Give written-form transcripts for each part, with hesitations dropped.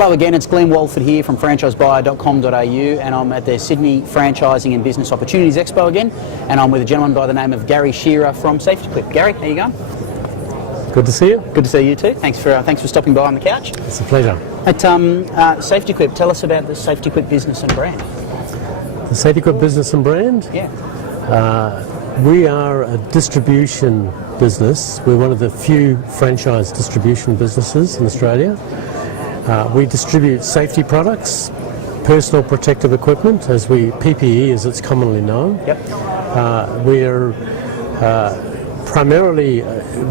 Hello again, it's Glenn Walford here from franchisebuyer.com.au, and I'm at the Sydney Franchising and Business Opportunities Expo again, and I'm with a gentleman by the name of Gary Shearer from safteyquip. Gary, how you going? Good to see you. Good to see you too. Thanks for stopping by on the couch. It's a pleasure. At safteyquip, tell us about the safteyquip business and brand. The safteyquip business and brand? Yeah. We are a distribution business. We're one of the few franchise distribution businesses in Australia. We distribute safety products, personal protective equipment, PPE as it's commonly known. Yep. We're primarily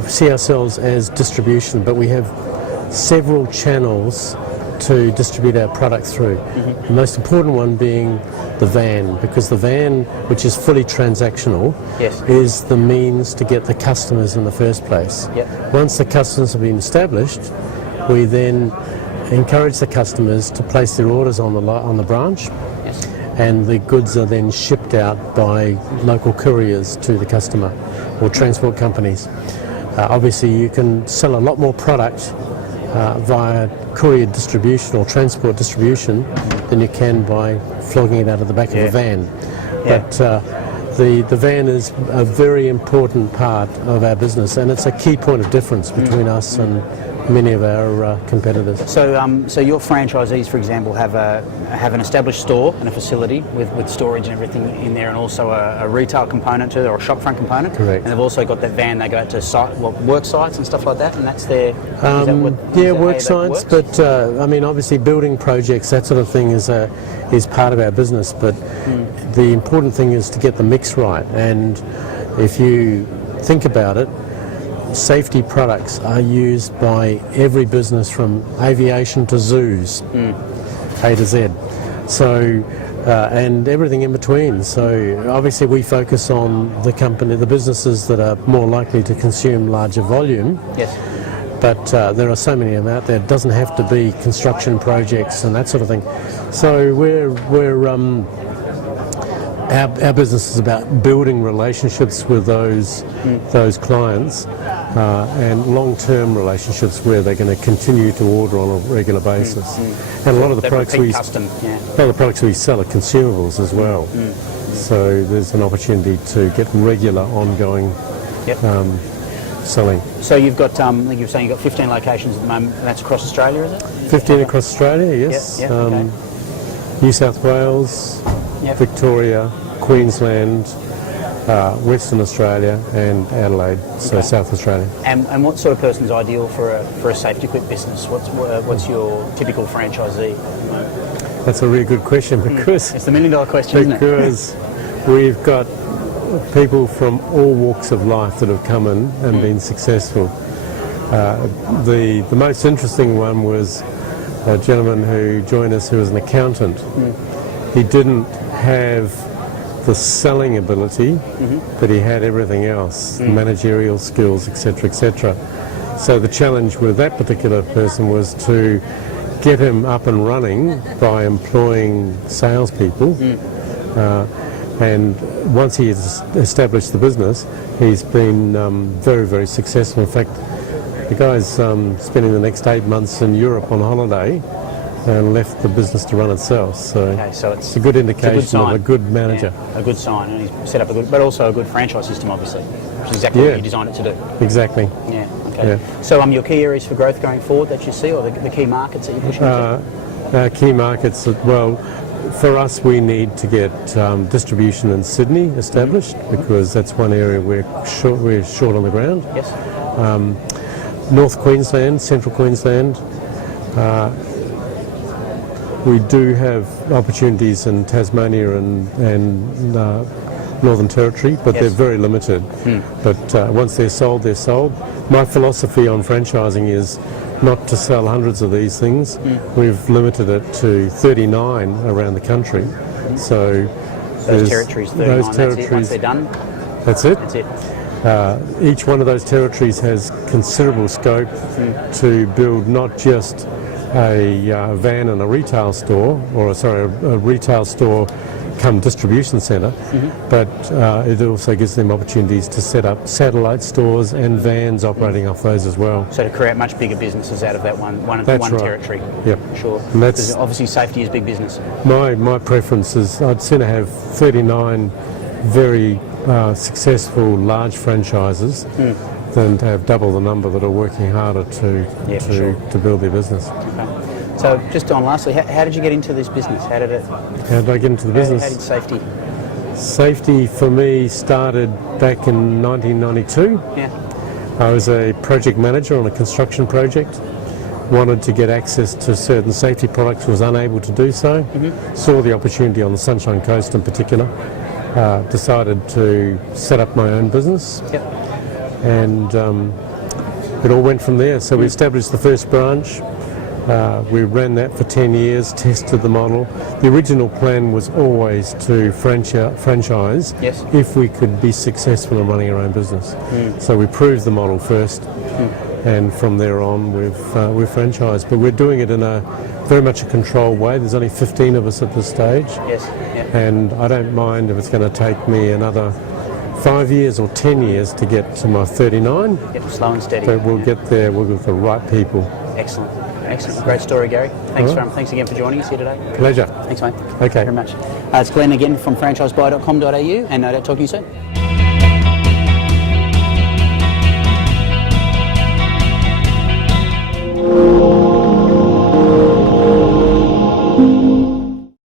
see ourselves as distribution, but we have several channels to distribute our products through. Mm-hmm. The most important one being the van, because the van, which is fully transactional, yes, is the means to get the customers in the first place. Yep. Once the customers have been established, we then encourage the customers to place their orders on the branch, yes, and the goods are then shipped out by local couriers to the customer or transport companies. Obviously you can sell a lot more product via courier distribution or transport distribution than you can by flogging it out of the back of a van. Yeah. But the van is a very important part of our business, and it's a key point of difference between us and many of our competitors. So your franchisees, for example, have an established store and a facility with storage and everything in there, and also a retail component to it, or a shopfront component. Correct. And they've also got that van. They go out to work sites and stuff like that, and that's their work sites. But I mean, obviously, building projects, that sort of thing, is part of our business. But the important thing is to get the mix right. And if you think about it, safety products are used by every business from aviation to zoos, A to Z. So, and everything in between. So obviously we focus on the businesses that are more likely to consume larger volume. Yes. But there are so many of them out there. It doesn't have to be construction projects and that sort of thing. So our business is about building relationships with those clients, and long-term relationships where they're going to continue to order on a regular basis. And a lot of the products we sell are consumables as well. So there's an opportunity to get regular, ongoing selling. So you've got, I think you were saying you've got 15 locations at the moment, and that's across Australia, is it? 15 across Australia, yes. Yep, okay. New South Wales, Yep. Victoria, Queensland, Western Australia and Adelaide, so South Australia. And what sort of person's ideal for a safteyquip business? What's your typical franchisee? That's a really good question, because it's the $1 million question, isn't it? Because we've got people from all walks of life that have come in and been successful. The most interesting one was a gentleman who joined us who was an accountant. He didn't have the selling ability, but he had everything else, managerial skills, etc., etc. So the challenge with that particular person was to get him up and running by employing salespeople. And once he has established the business, he's been very, very successful. In fact, the guy's spending the next 8 months in Europe on holiday and left the business to run itself. So it's a good indication of a good manager. Yeah, a good sign, and he's set up but also a good franchise system, obviously, which is exactly what you designed it to do. Exactly. Yeah, okay. Yeah. So your key areas for growth going forward that you see, or the key markets that you're pushing into? Key markets, well, for us we need to get distribution in Sydney established, because that's one area we're short on the ground. Yes. North Queensland, Central Queensland. We do have opportunities in Tasmania and Northern Territory, but they're very limited. But once they're sold, they're sold. My philosophy on franchising is not to sell hundreds of these things. We've limited it to 39 around the country. So those territories, 39, those territories, once they're done, that's it. That's it. Each one of those territories has considerable scope to build not just a van and a retail store, or a retail store come distribution centre, but it also gives them opportunities to set up satellite stores and vans operating off those as well. So to create much bigger businesses out of that one That's right. territory. Yep. Sure. And that's Because obviously safety is big business. my preference is I'd sooner have 39 very successful large franchises than to have double the number that are working harder to build their business. Okay. So just on lastly, how did you get into this business? How did I get into the business? How did safety? Safety for me started back in 1992. Yeah. I was a project manager on a construction project. Wanted to get access to certain safety products, was unable to do so. Saw the opportunity on the Sunshine Coast in particular. Decided to set up my own business. Yep. And it all went from there. So we established the first branch. We ran that for 10 years, tested the model. The original plan was always to franchise Yes. if we could be successful in running our own business. So we proved the model first, and from there on we've franchised. But we're doing it in a very much a controlled way. There's only 15 of us at this stage. Yes. Yeah. And I don't mind if it's going to take me another 5 years or 10 years to get to my 39. Yep. Slow and steady. But we'll get there. We'll get the right people. Excellent. Excellent. Great story, Gary. Thanks, thanks again for joining us here today. Pleasure. Thanks, mate. Okay. Very much. It's Glenn again from franchisebuy.com.au, and no doubt talk to you soon.